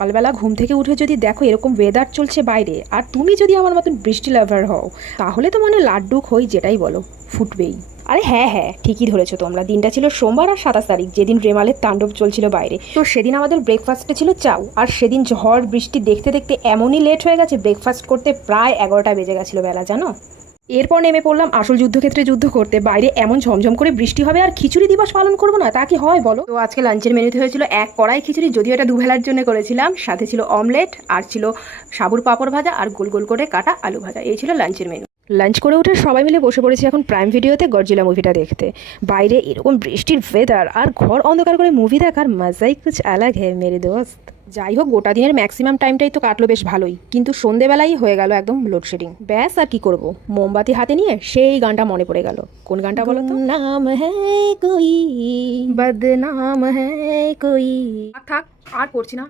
সকালবেলা ঘুম থেকে উঠে যদি দেখো এরকম ওয়েদার চলছে বাইরে, আর তুমি যদি আমার মতন বৃষ্টি লাভার হও, তাহলে তো মানে লাড্ডু খই যেটাই বলো ফুটবেই। আরে হ্যাঁ হ্যাঁ, ঠিকই ধরেছো তোমরা। দিনটা ছিল সোমবার আর 27 তারিখ, যেদিন রেমালের তাণ্ডব চলছিল বাইরে। তো সেদিন আমাদের ব্রেকফাস্টে ছিল চাউ, আর সেদিন ঝড় বৃষ্টি দেখতে দেখতে এমনই লেট হয়ে গেছে, ব্রেকফাস্ট করতে প্রায় 11টা বেজে গেছিলো বেলা, জানো। এরপর নেমে পড়লাম আসল যুদ্ধক্ষেত্রে যুদ্ধ করতে। বাইরে এমন ঝমঝম করে বৃষ্টি হবে আর খিচুড়ি দিবস পালন করবো না, তা কি হয় বলো। তো আজকে লাঞ্চের মেনুতে হয়েছিল এক কড়াই খিচুড়ি, যদিও এটা দুবেলার জন্য করেছিলাম। সাথে ছিল অমলেট, আর ছিল সাবুর পাঁপড় ভাজা, আর গোল গোল করে কাটা আলু ভাজা। এই ছিল লাঞ্চের মেনু। লাঞ্চ করে উঠে সবাই মিলে বসে পড়েছি এখন প্রাইম ভিডিওতে গডজিলা মুভিটা দেখতে। বাইরে এরকম বৃষ্টির ওয়েদার আর ঘর অন্ধকার করে মুভি দেখার মজাই কুছ আলাগ হ্যায় মেরে দোস্ত। যাই হোক, গোটা দিনের ম্যাক্সিমাম টাইমটাই তো কাটলো বেশ ভালোই, কিন্তু সন্ধেবেলাই হয়ে গেল একদম লোডশেডিং। ব্যাস আর কি করব, মোমবাতি হাতে নিয়ে সেই গানটা মনে পড়ে গেল। কোন গানটা বলো তো? নাম হ্যায় কোই বদনাম হ্যায় কোই। থাক আর করছি না,